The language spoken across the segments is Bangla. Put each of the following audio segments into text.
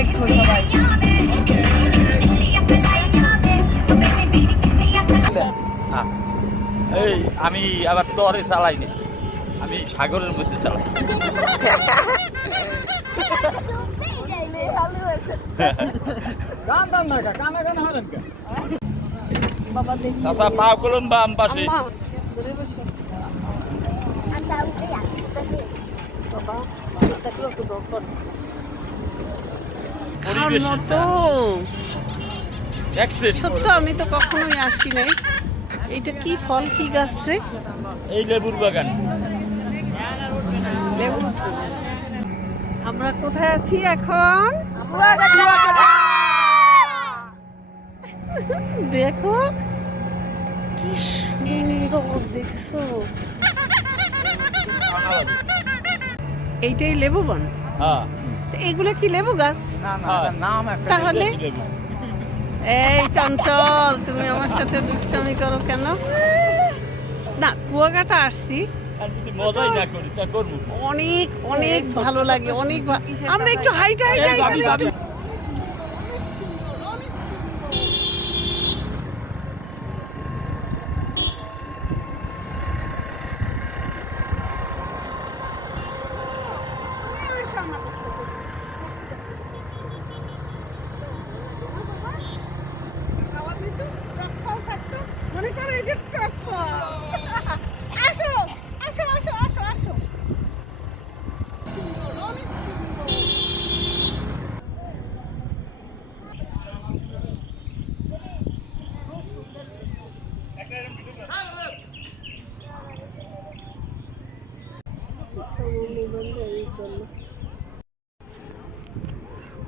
দেখো সবাই। এই আমি আবার তরে চালাই না, আমি সাগরের মধ্যে চালাই। চাচা পা কলম বাম পাশে। সত্য আমি তো কখনোই আসি নাই। এইটা কি ফল, কি গাছ রে? এই লেবুর বাগান। আমরা কোথায় আছি এখন? দেখো কি সুন্দর, দেখছো? এইটাই লেবু বন? হ্যাঁ। এইগুলো কি লেবু গাছ? তাহলে এই চঞ্চল, তুমি আমার সাথে দুষ্টামি করো কেন? না, কুয়াকাটা আসছি, মজাই না করি তা করবো। অনেক অনেক ভালো লাগে, অনেক আমরা একটু হাইটা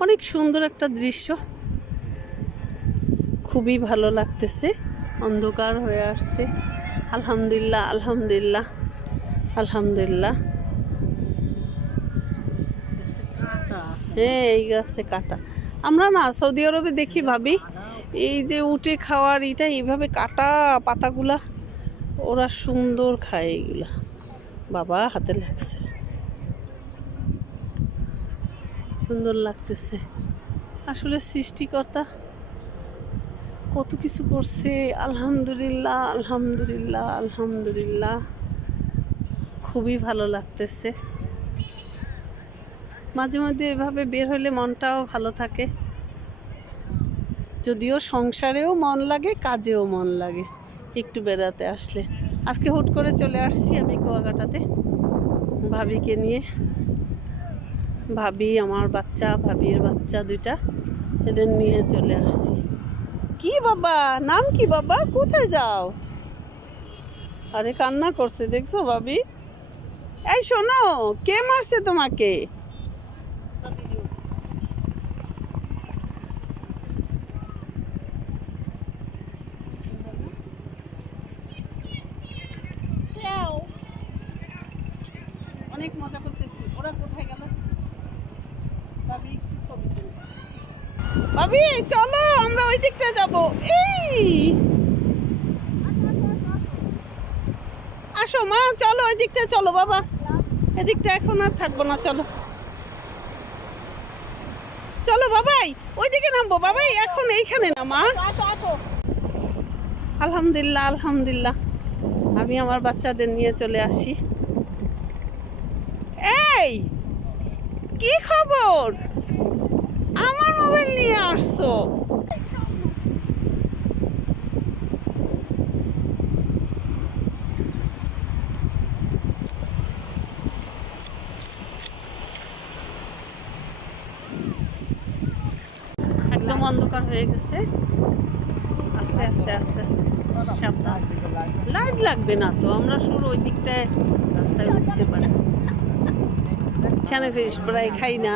অনেক সুন্দর একটা দৃশ্য, খুবই ভালো লাগতেছে। অন্ধকার হয়ে আসছে। আলহামদুলিল্লাহ, আলহামদুলিল্লাহ, আলহামদুলিল্লাহ। হ্যাঁ, এই গাছে কাটা। আমরা না সৌদি আরবে দেখি, ভাবি এই যে উটে খাওয়ার এটা এইভাবে কাটা পাতাগুলা ওরা সুন্দর খায় এইগুলা। বাবা হাতে লাগছে, সুন্দর লাগতেছে। আসলে সৃষ্টিকর্তা কত কিছু করছে। আলহামদুলিল্লাহ, আলহামদুলিল্লাহ, আলহামদুলিল্লাহ। খুবই ভালো লাগতেছে। মাঝে মধ্যে এভাবে বের হলে মনটাও ভালো থাকে। যদিও সংসারেও মন লাগে, কাজেও মন লাগে একটু বেড়াতে আসলে। আজকে হুট করে চলে আসছি আমি কুয়াকাটাতে ভাবিকে নিয়ে। ভাবি, আমার বাচ্চা, ভাবির বাচ্চা দুইটা, এদের নিয়ে চলে আসছি। কি বাবা, নাম কি বাবা? কোথায় যাও? আরে কান্না করছে, দেখছো ভাবি? এই শোনো, কে মারছে তোমাকে? অনেক মজা করতেছি। ওরা কোথায় গেল? ভাবি ছবি তুলো। ভাবি চলো, আমরা ওই দিকটা যাবো। এই আসো মা, চলো ওই দিকটা চলো। বাবা এদিকটা এখন আর থাকবো না, চলো চলো বাবাই, ওইদিকে নামবো। বাবাই এখন এইখানে না মা। আলহামদুলিল্লাহ, আলহামদুলিল্লাহ। আমি আমার বাচ্চাদের নিয়ে চলে আসি। এই কি খবর? আমার মোবাইল নিয়ে আসছো? একদম অন্ধকার হয়ে গেছে। আস্তে আস্তে আস্তে আস্তে, সাবধান। লাইট লাগবে না তো, আমরা শুরু ওই দিকটায় রাস্তায় উঠতে পারি। এখানে ফিশ ফ্রাই খাই না,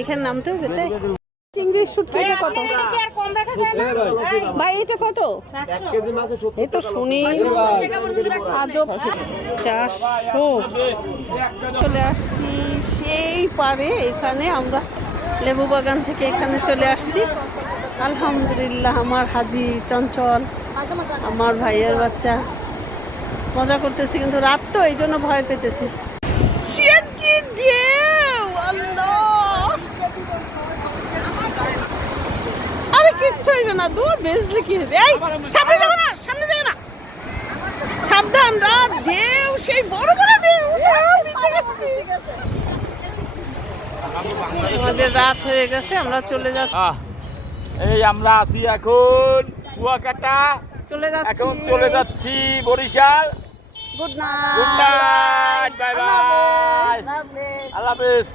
এখানে নামতে হবে। তাই চিংড়ি শুটকিটা কত ভাই? এটা কত? এই তো শুনি 400। চলে আসছি সেই পারে। এখানে আমরা লেবু বাগান থেকে এখানে চলে আসছি। আলহামদুলিল্লাহ। আমার হাজি চঞ্চল, আমার ভাইয়ের বাচ্চা মজা করতেছি, কিন্তু রাত তো এই জন্য ভয় পেতেছি। হইবে না, দূর বেজলে কি হবে? এই সামনে যাবে না, সামনে যাবে না, সাবধান, রাত ঢেউ, সেই বড় বড় ঢেউ। আমাদের রাত হয়ে গেছে, আমরা চলে যাচ্ছি। এই আমরা আছি এখন কুয়াকাটা, চলে যাচ্ছি, এখন চলে যাচ্ছি Barishal. Good good night, night, bye bye, আল্লাহ হাফেজ।